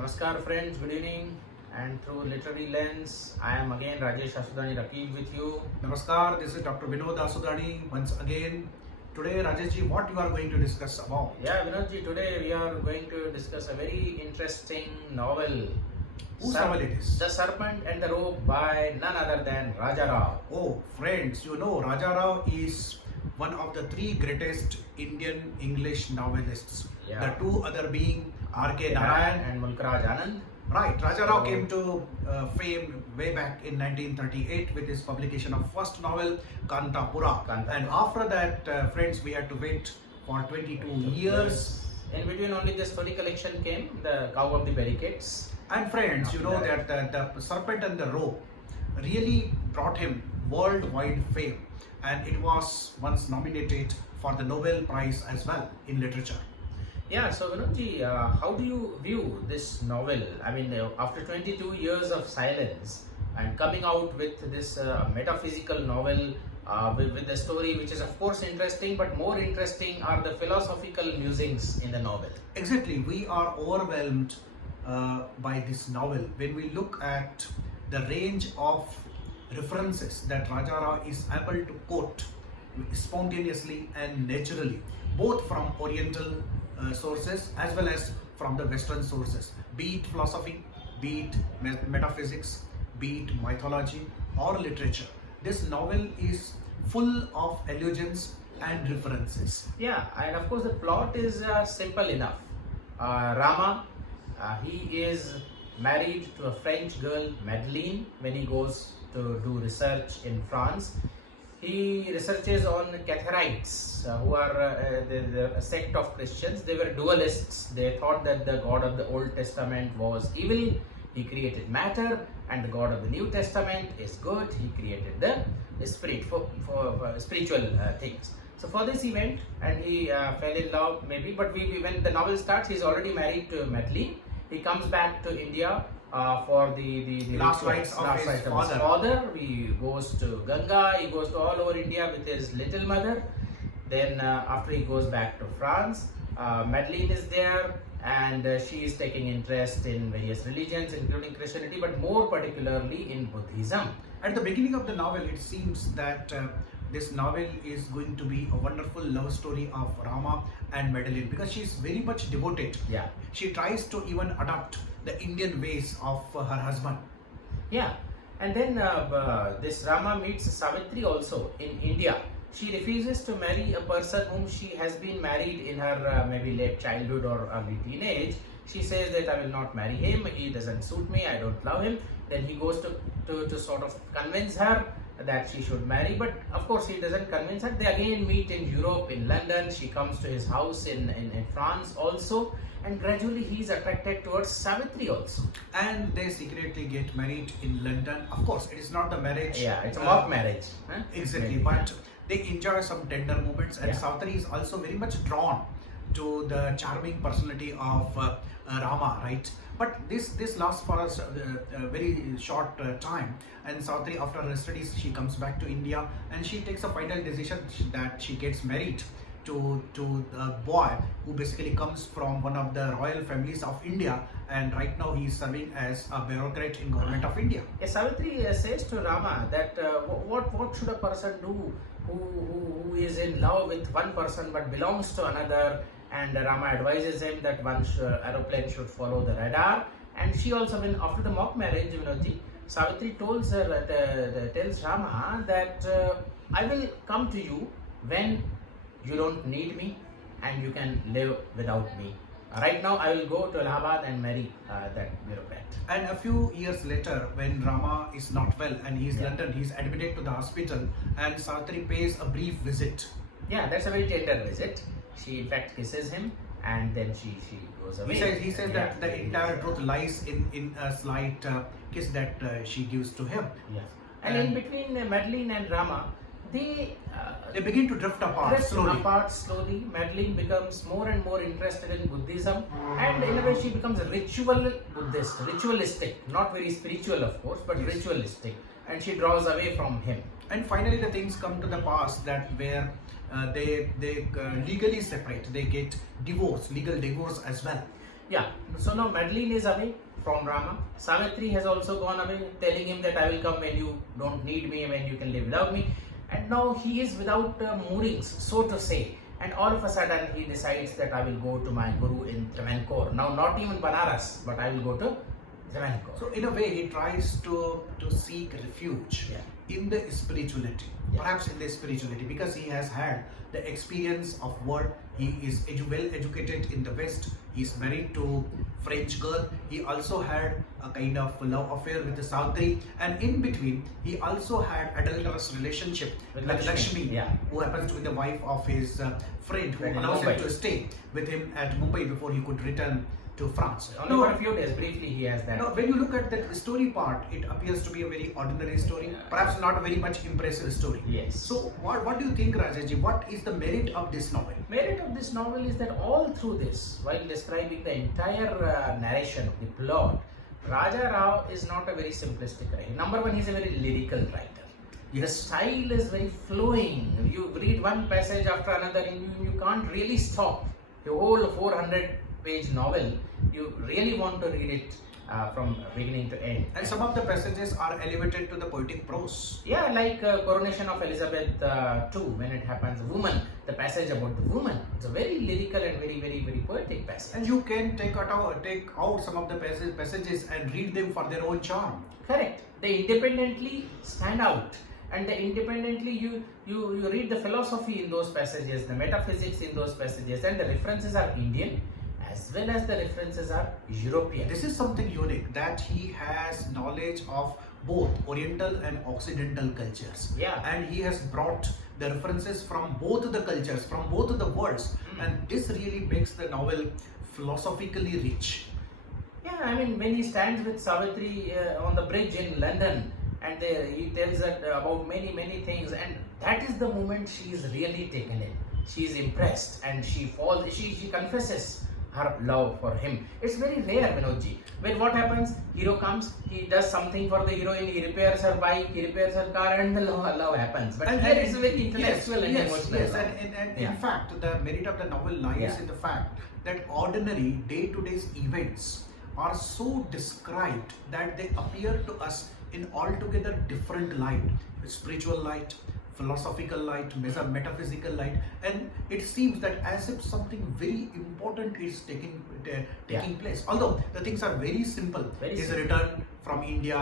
Namaskar friends, good evening, and through Literary Lens, I am again Rajesh Asudani Rakib with you. Namaskar, this is Dr. Vinod Asudani once again. Today, Rajeshji, what you are going to discuss about? Yeah, Vinodji, today we are going to discuss a very interesting novel. Whose novel it is? The Serpent and the Rope by none other than Raja Rao. Oh, friends, you know Raja Rao is one of the three greatest Indian English novelists. Yeah. The two other being R.K. Narayan and Mulk Raj Anand. Right, Raja Rao came to fame way back in 1938 with his publication of first novel Kantapura. And after that, friends, we had to wait for 22 years. In between only the story collection came, The Cow of the Barricades. And friends, you know that the Serpent and the Rope really brought him worldwide fame, and it was once nominated for the Nobel Prize as well in literature. Yeah, so Vinodji, how do you view this novel? I mean, after 22 years of silence and coming out with this metaphysical novel with the story, which is of course interesting, but more interesting are the philosophical musings in the novel. Exactly, we are overwhelmed by this novel when we look at the range of references that Raja Rao is able to quote spontaneously and naturally, both from Oriental sources as well as from the Western sources, be it philosophy, be it metaphysics, be it mythology or literature. This novel is full of allusions and references. Yeah, and of course the plot is simple enough. Rama, he is married to a French girl, Madeleine, when he goes to do research in France. He researches on Catharites, who are a sect of Christians. They were dualists. They thought that the God of the Old Testament was evil. He created matter, and the God of the New Testament is good. He created the spirit for spiritual things. So for this event, and he fell in love maybe, but when the novel starts, he's already married to Madeleine. He comes back to India for the last rites of his father. He goes to Ganga, he goes to all over India with his little mother. Then after he goes back to France, Madeleine is there, and she is taking interest in various religions including Christianity, but more particularly in Buddhism. At the beginning of the novel, it seems that this novel is going to be a wonderful love story of Rama and Madeleine, because she is very much devoted. Yeah. She tries to even adopt the Indian ways of her husband. Yeah, and then this Rama meets Savitri also in India. She refuses to marry a person whom she has been married in her maybe late childhood or early teenage. She says that I will not marry him, he doesn't suit me, I don't love him. Then he goes to sort of convince her that she should marry, but of course he doesn't convince her. They again meet in Europe, in London. She comes to his house in France also, and gradually he is attracted towards Savitri also. And they secretly get married in London. Of course, it is not the marriage. Yeah, it's a mock marriage. Huh? Exactly, but they enjoy some tender moments, and yeah. Savitri is also very much drawn to the charming personality of Rama, right? But this lasts for a very short time, and Savitri, after her studies, she comes back to India, and she takes a final decision that she gets married to a boy who basically comes from one of the royal families of India, and right now he is serving as a bureaucrat in government of India. Yes, Savitri says to Rama that what should a person do who is in love with one person but belongs to another, and Rama advises him that one aeroplane should follow the radar. And she also, when after the mock marriage, Vinodji, Savitri tells Rama that I will come to you when you don't need me and you can live without me. Right now I will go to Allahabad and marry that bureaucrat. And a few years later, when Rama is not well and he is in London, he is admitted to the hospital, and Savitri pays a brief visit. Yeah, that's a very tender visit. She in fact kisses him, and then she goes away. He says that the entire truth lies in a slight kiss that she gives to him. Yes. And in between Madeleine and Rama, they begin to drift apart slowly. Madeleine becomes more and more interested in Buddhism, and in a way she becomes a ritual Buddhist, ritualistic, not very spiritual of course, but ritualistic, and she draws away from him. And finally the things come to the pass that where they legally separate, they get divorce, legal divorce as well. Yeah, so now Madeline is away from Rama. Savitri has also gone away, telling him that I will come when you don't need me, when you can live without me. And now he is without moorings, so to say. And all of a sudden he decides that I will go to my guru in Travancore. Now not even Banaras, but I will go to Travancore. So in a way, he tries to seek refuge in the spirituality, perhaps in the spirituality, because he has had the experience of world. He is well educated in the West. He is married to French girl. He also had a kind of love affair with the Savitri, and in between, he also had adulterous relationship with Lakshmi, who happens to be the wife of his friend, who allows him to stay with him at Mumbai before he could return to France. Only for a few days, briefly, he has that. Now, when you look at that story part, it appears to be a very ordinary story, perhaps not a very much impressive story. Yes. So, what do you think, Rajaji? What is the merit of this novel? Merit of this novel is that all through this, while describing the entire narration of the plot, Raja Rao is not a very simplistic writer. Number one, he is a very lyrical writer. The style is very flowing. You read one passage after another and you can't really stop. The whole 400-page novel, you really want to read it from beginning to end. And some of the passages are elevated to the poetic prose. Yeah, like Coronation of Elizabeth II, when it happens, woman, the passage about the woman. It's a very lyrical and very, very, very poetic passage. And you can take out some of the passages and read them for their own charm. Correct. They independently stand out. And they independently you read the philosophy in those passages, the metaphysics in those passages, and the references are Indian as well as the references are European. This is something unique, that he has knowledge of both Oriental and Occidental cultures. Yeah. And he has brought the references from both the cultures, from both of the worlds. And this really makes the novel philosophically rich. Yeah, I mean, when he stands with Savitri on the bridge in London, and he tells her about many things, and that is the moment she is really taken in. She is impressed and she falls, she confesses her love for him. It's very rare, Vinodji. When what happens, hero comes, he does something for the heroine, he repairs her bike, he repairs her car, and the love happens. But here it's very intellectual and emotional. Yes, and in fact, the merit of the novel lies in the fact that ordinary day-to-day events are so described that they appear to us in altogether different light, spiritual light, philosophical light, metaphysical light, and it seems that as if something very important is taking place. Although the things are very simple. His return from India,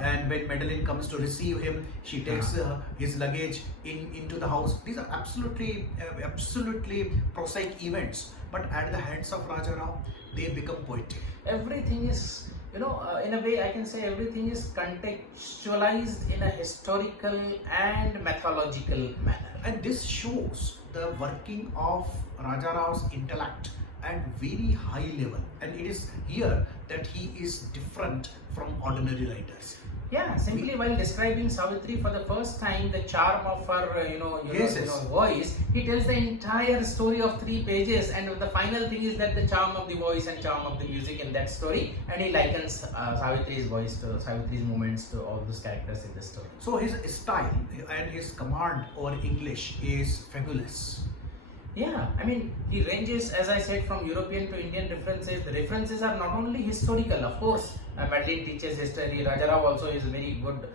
and when Madeline comes to receive him, she takes his luggage into the house. These are absolutely prosaic events, but at the hands of Raja Rao, they become poetic. Everything is, in a way I can say everything is contextualized in a historical and mythological manner. And this shows the working of Raja Rao's intellect at very high level. And it is here that he is different from ordinary writers. Yeah, simply while describing Savitri for the first time, the charm of her voice, he tells the entire story of 3 pages, and the final thing is that the charm of the voice and charm of the music in that story, and he likens Savitri's voice to Savitri's movements to all those characters in the story. So his style and his command over English is fabulous. Yeah, I mean, he ranges, as I said, from European to Indian references. The references are not only historical, of course. Madeline teaches history. Raja Rao also is very good,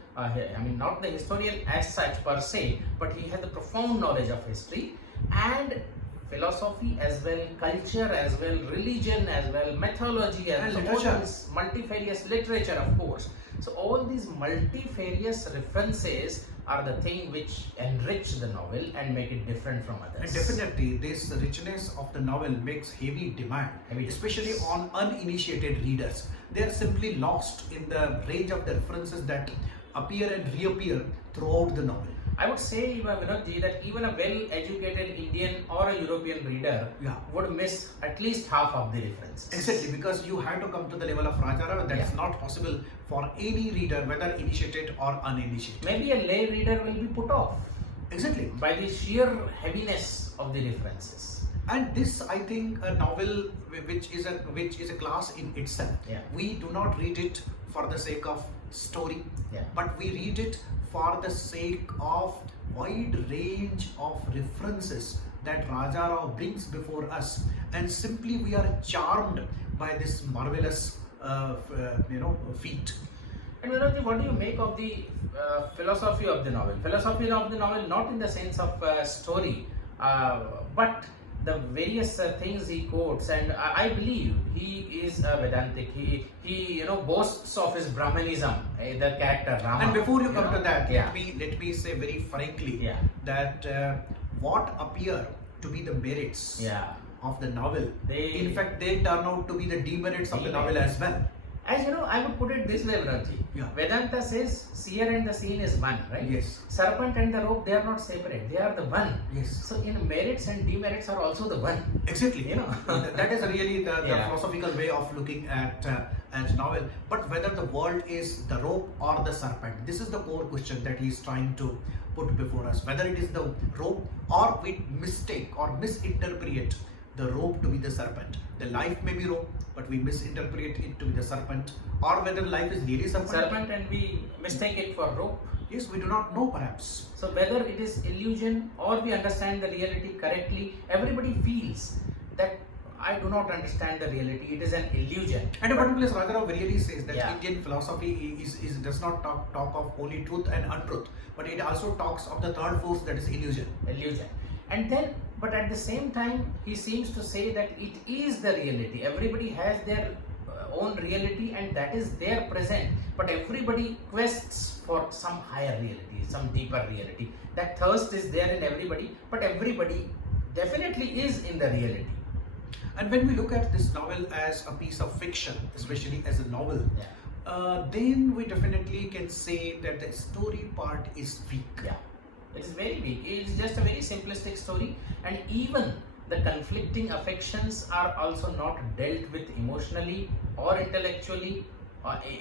not the historian as such per se, but he has the profound knowledge of history and philosophy as well, culture as well, religion as well, mythology as well, all this multifarious literature, of course. So all these multifarious references are the thing which enrich the novel and make it different from others. And definitely, this richness of the novel makes heavy demand, especially on uninitiated readers. They are simply lost in the range of the references that appear and reappear throughout the novel. I would say, Vinodji, that even a well-educated Indian or a European reader would miss at least half of the references. Exactly, because you have to come to the level of Raja Rao, and that's not possible for any reader, whether initiated or uninitiated. Maybe a lay reader will be put off. Exactly. By the sheer heaviness of the references. And this, I think, a novel which is a class in itself. We do not read it for the sake of story, but we read it for the sake of wide range of references that Raja Rao brings before us, and simply we are charmed by this marvelous feat. And Vinodji, what do you make of the philosophy of the novel? Philosophy of the novel, not in the sense of story, but the various things he quotes, and I believe he is a Vedantic. He boasts of his Brahmanism, the character Rama. And before you come to that, yeah. let me say very frankly Yeah. that what appear to be the merits Yeah. of the novel, They- in fact, they turn out to be the demerits of the novel as well. As you know, I would put it this way, Vinodji. Yeah. Vedanta says seer and the seen is one, right? Yes. Serpent and the rope, they are not separate. They are the one. Yes. So in merits and demerits are also the one. Exactly. You know. That is really the Yeah. philosophical way of looking at novel. But whether the world is the rope or the serpent, this is the core question that he is trying to put before us. Whether it is the rope or we mistake or misinterpret the rope to be the serpent. The life may be rope, but we misinterpret it to be the serpent. Or whether life is really Serpent and we mistake it for rope. Yes, we do not know perhaps. So whether it is illusion or we understand the reality correctly, everybody feels that I do not understand the reality. It is an illusion. And in one place, Rajarao really says that Yeah. Indian philosophy does not talk of only truth and untruth, but it also talks of the third force, that is illusion. Illusion. And then, but at the same time, he seems to say that it is the reality. Everybody has their own reality and that is their present. But everybody quests for some higher reality, some deeper reality. That thirst is there in everybody, but everybody definitely is in the reality. And when we look at this novel as a piece of fiction, especially as a novel, then we definitely can say that the story part is weak. Yeah, it is very weak. It is just a very simplistic story, and even the conflicting affections are also not dealt with emotionally or intellectually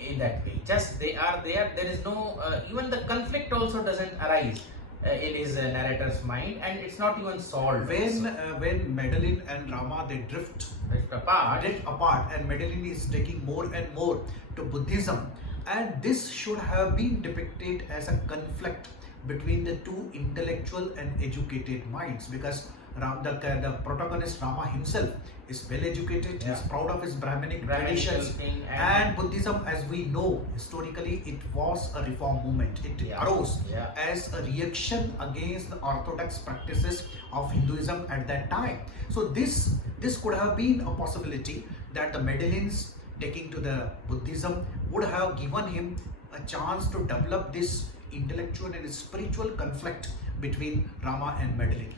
in that way. Just they are there. There is no even the conflict also doesn't arise in his narrator's mind, and it's not even solved. When Madeline and Rama they drift apart, and Madeline is taking more and more to Buddhism, and this should have been depicted as a conflict between the two intellectual and educated minds, because the protagonist Rama himself is well educated, he is proud of his Brahminic traditions, and Buddhism, as we know historically, it was a reform movement. It arose as a reaction against the orthodox practices of Hinduism at that time. So this could have been a possibility that the Madeline's taking to the Buddhism would have given him a chance to develop this intellectual and spiritual conflict between Rama and Madeline.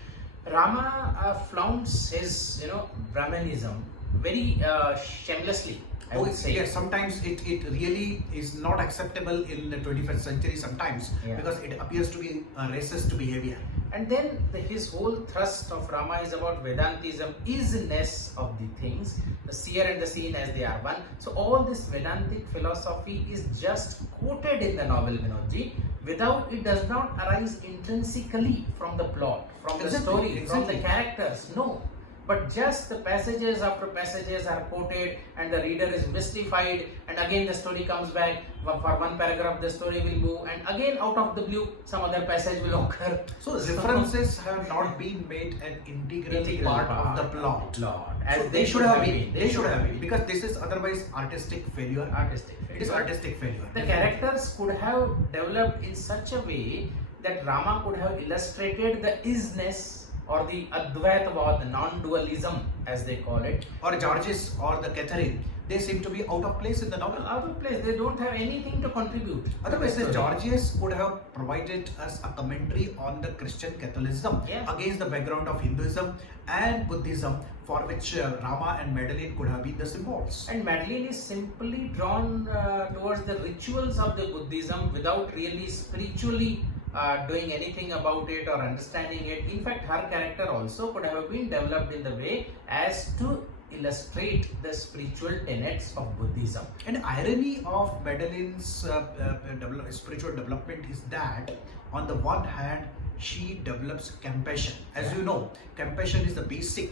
Rama flaunts his, Brahmanism very shamelessly. I would say. Yes, sometimes it really is not acceptable in the 21st century sometimes, because it appears to be a racist behavior. And then his whole thrust of Rama is about Vedantism, isness of the things, the seer and the seen as they are one. So all this Vedantic philosophy is just quoted in the novel, Vinodji. Without, it does not arise intrinsically from the plot, from the story, from the characters. No. But just the passages after passages are quoted and the reader is mystified, and again the story comes back. For one paragraph the story will move, and again out of the blue some other passage will occur. So references have not been made an integral part of the plot. As so they should have been. They should have been, because this is otherwise artistic failure. It is artistic failure. The characters could have developed in such a way that Rama could have illustrated the isness or the Advaitavad, the non-dualism as they call it. Or Georges or the Catherine, they seem to be out of place in the novel. Out of place, they don't have anything to contribute. Otherwise, the Georges could have provided us a commentary on the Christian Catholicism against the background of Hinduism and Buddhism, for which Rama and Madeline could have been the symbols. And Madeline is simply drawn towards the rituals of the Buddhism without really spiritually doing anything about it or understanding it. In fact, her character also could have been developed in the way as to illustrate the spiritual tenets of Buddhism. And irony of Madeline's spiritual development is that on the one hand, she develops compassion. As you know, compassion is the basic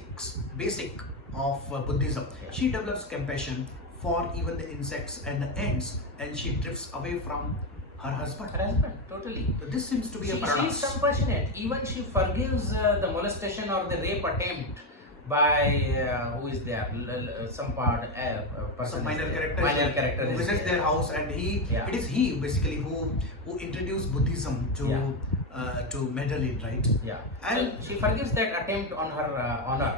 of Buddhism. She develops compassion for even the insects and the ants, and she drifts away from her husband. Totally. So this seems to be a paradox. She is compassionate. Even she forgives the molestation or the rape attempt by who is there? Some part person. Some minor is there. character. Minor character who is visits there. their house, and Yeah. it is he basically who introduced Buddhism to to Madeline, right? Yeah. And so she forgives that attempt on her honor,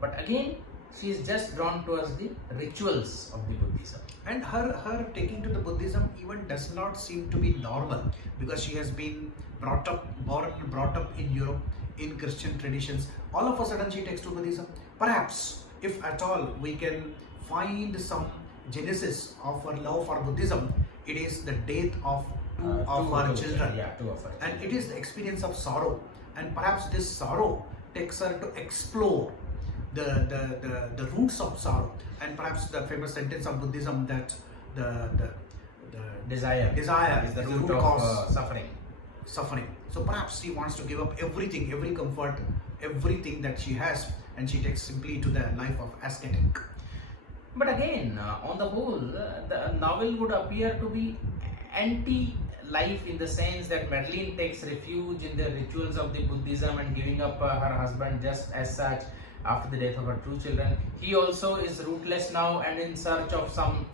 but again she is just drawn towards the rituals of the Buddhism. And her taking to the Buddhism even does not seem to be normal, because she has been brought up in Europe in Christian traditions. All of a sudden she takes to Buddhism. Perhaps, if at all, we can find some genesis of her love for Buddhism, it is the death of two of her children. Yeah, two of her. And it is the experience of sorrow. And perhaps this sorrow takes her to explore the roots of sorrow. And perhaps the famous sentence of Buddhism that the Desire is the root of cause suffering. So perhaps she wants to give up everything, every comfort, everything that she has, and she takes simply to the life of ascetic. But again, on the whole, the novel would appear to be anti-life in the sense that Madeline takes refuge in the rituals of the Buddhism and giving up her husband just as such after the death of her two children. He also is rootless now and in search of some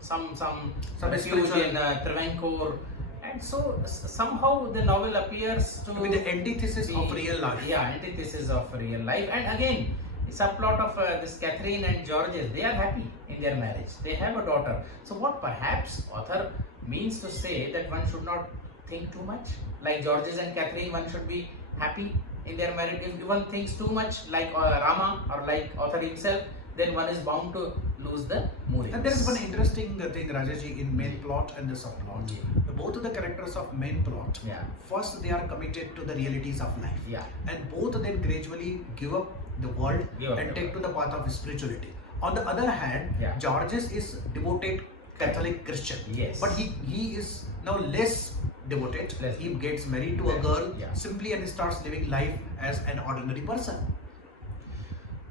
refuge spiritual in Travancore. And so somehow the novel appears to be the antithesis of real life. Yeah, antithesis of real life. And again, the subplot of this Catherine and Georges, they are happy in their marriage. They have a daughter. So what perhaps author means to say that one should not think too much. Like Georges and Catherine, one should be happy in their marriage. If one thinks too much, like Rama or like author himself, then one is bound to lose the mood. And there is one interesting thing, Rajaji, in main plot and the subplot. Both of the characters of main plot, first they are committed to the realities of life. Yeah. And both of them gradually give up the world and take to the path of spirituality. On the other hand, Georges is devoted Catholic Christian. Yes. But he is now less devoted. He gets married to a girl simply and starts living life as an ordinary person.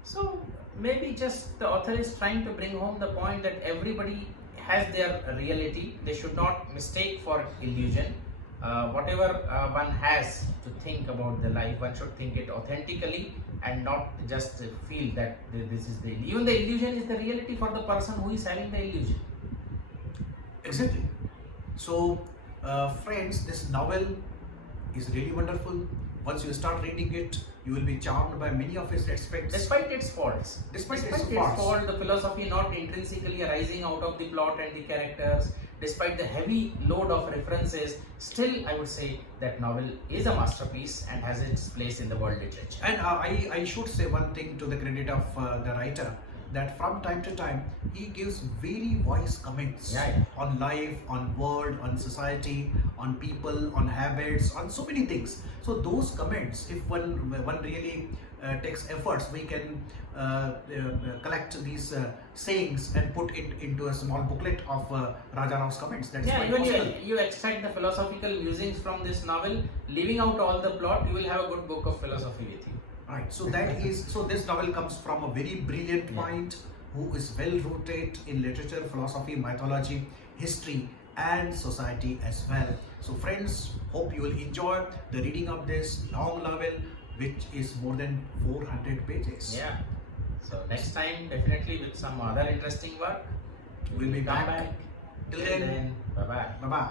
So maybe just the author is trying to bring home the point that everybody has their reality. They should not mistake for illusion. Whatever one has to think about the life, one should think it authentically and not just feel that this is the illusion. Even the illusion is the reality for the person who is having the illusion. Exactly. So, friends, this novel is really wonderful. Once you start reading it, you will be charmed by many of its aspects. Despite its faults. Despite its fault, the philosophy not intrinsically arising out of the plot and the characters, despite the heavy load of references, still I would say that novel is a masterpiece and has its place in the world literature. And I should say one thing to the credit of the writer, that from time to time he gives very wise comments on life, on world, on society, on people, on habits, on so many things. So those comments, if one really takes efforts, we can collect these sayings and put it into a small booklet of Raja Rao's comments. That's even you extract the philosophical musings from this novel, leaving out all the plot, you will have a good book of philosophy with you. Right, so this novel comes from a very brilliant mind who is well rooted in literature, philosophy, mythology, history and society as well. So friends, hope you will enjoy the reading of this long novel, which is more than 400 pages. Yeah. So next time, definitely with some other interesting work, we'll be back. Till then, bye-bye. Bye-bye.